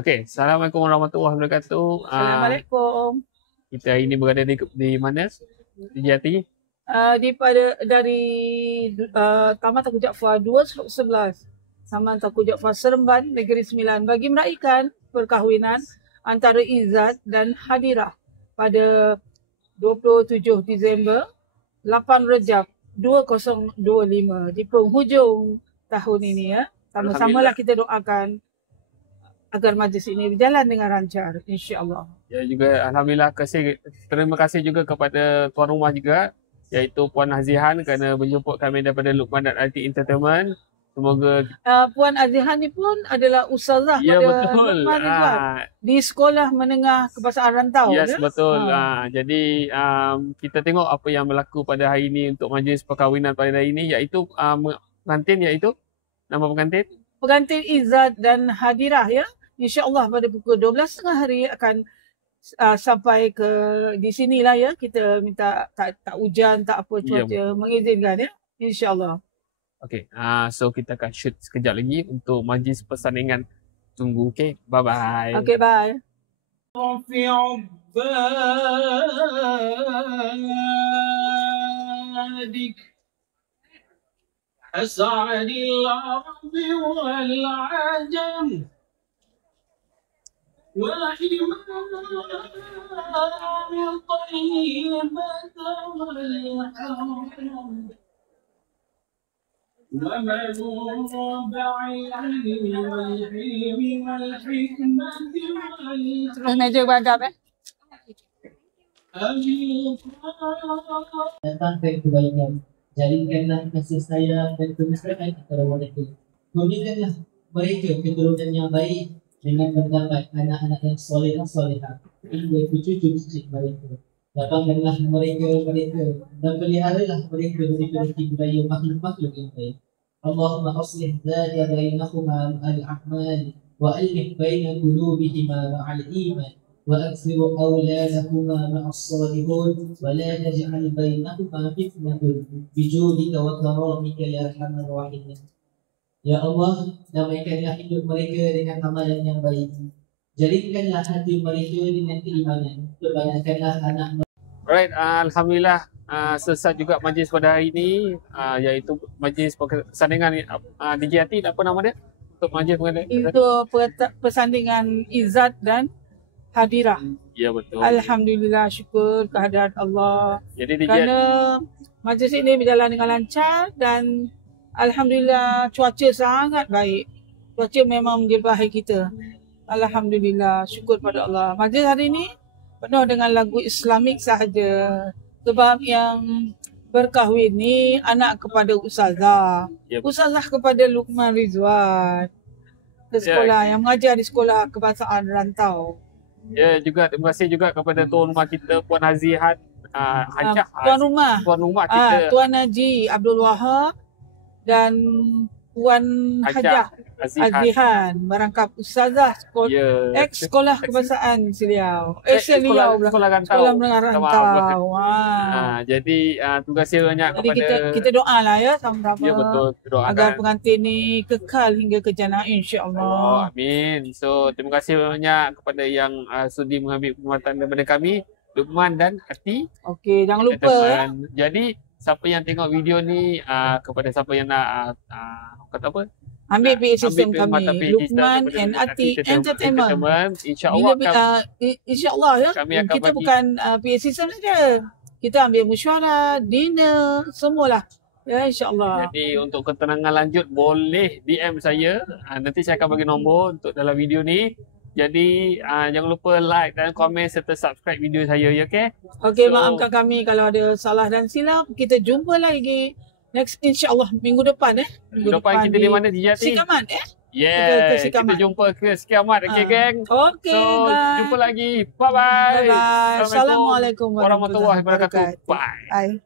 Okey, Assalamualaikum warahmatullahi wabarakatuh. Assalamualaikum. Kita hari ini berada di mana? Di Jati? Dari Taman Tengku Jaafar 2/11 Taman Tengku Jaafar Seremban, Negeri Sembilan, bagi meraihkan perkahwinan antara Izzat dan Hadirah pada 27 Disember 8 Rejab 2025 di penghujung tahun ini ya. Sama-samalah kita doakan agar majlis ini berjalan dengan lancar, insya-Allah. Ya juga alhamdulillah terima kasih juga kepada tuan rumah juga, iaitu Puan Azihan kerana menjemput kami daripada Luqman dan IT Entertainment. Semoga Puan Azihan ni pun adalah ustazah ya, pada betul. Luqman di Sekolah Menengah Kebangsaan Rantau. Yes, betul. Jadi kita tengok apa yang berlaku pada hari ini untuk majlis perkahwinan pada hari ini, iaitu pengantin, iaitu nama pengantin? Pengantin Izzat dan Hadirah ya. InsyaAllah pada pukul 12.30 hari akan sampai ke di sinilah ya. Kita minta tak hujan, tak apa, cuaca mengizinkan ya. InsyaAllah. Okay, so kita akan shoot sekejap lagi untuk majlis persandingan. Tunggu, okay? Bye-bye. Okay, bye. أسعد العرب والعجم والحمام طيبة والحرم ومنبع العلم والحلم والحكمة Terus meja beradab datang ke kebaikan. Jalinkanlah kasih sayang dan kemesraan antara mereka. Kurniakanlah mereka keturunan yang baik dengan mendapat anak-anak yang soleh-solehah hingga cucu-cucu mereka. Lapangkanlah mereka dan peliharalah mereka dari rezeki budaya makhluk-makhluk yang baik. Allahumma aslih dzata bainahuma al-a'mal wa alif baina qulubihima ma'al iman wa aksiru awladahuma ma'as salihun wa la taj'al bainahuma fitnatan bijudika wa karamika ya arhamar rahimin. Ya Allah, damaikanlah hidup mereka dengan amalan yang baik. Jalinkanlah hati mereka dengan keimanan. Perbanyakkanlah anak mereka. Alright, alhamdulillah selesai juga majlis pada hari ini, iaitu majlis persandingan di Jati. Apa nama dia? Untuk majlis pengantin. Itu persandingan Izzat dan Hadirah. Ya, betul. Alhamdulillah, syukur kehadirat Allah. Jadi kerana majlis ini berjalan dengan lancar dan alhamdulillah cuaca sangat baik. Cuaca memang menjadi kita. Alhamdulillah, syukur pada Allah. Majlis hari ini penuh dengan lagu Islamik sahaja. Sebab yang berkahwin ni anak kepada ustazah. Ustazah kepada Luqman Rizwan. Sekolah yang mengajar di Sekolah Kebangsaan Rantau. Ya, juga terima kasih juga kepada tuan rumah kita Puan Azihan. Tuan rumah kita Tuan Haji Abdul Wahab dan Puan Hajah Azihan, merangkap ustazah Sekolah Kebangsaan Seliau. Sekolah Menengah Rantau. Jadi terima kasih banyak kepada kita doalah ya sama-sama. Ya, betul, agar pengantin ni kekal hingga ke jannah, insya-Allah. Amin. So terima kasih banyak kepada yang sudi mengambil perkhidmatan daripada kami, Luqman dan Ati. Okey, jangan lupa ya. Jadi siapa yang tengok video ni, kepada siapa yang nak kata apa? Ambil PA sistem kami, Luqman and Ati Entertainment. InsyaAllah ya. Kita bukan PA sistem saja. Kita ambil mesyuarat, dinner, semualah. Ya, insyaAllah. Jadi untuk keterangan lanjut boleh DM saya. Nanti saya akan bagi nombor untuk dalam video ni. Jadi jangan lupa like dan komen serta subscribe video saya ya, okey? Okey, maafkan kami kalau ada salah dan silap. Kita jumpa lagi next insya-Allah minggu depan Minggu depan kita di mana? Di Jati. Sikamat Kita jumpa ke Sikamat, okey geng. Okey, so jumpa lagi. Bye bye. Assalamualaikum warahmatullahi wabarakatuh. Bye.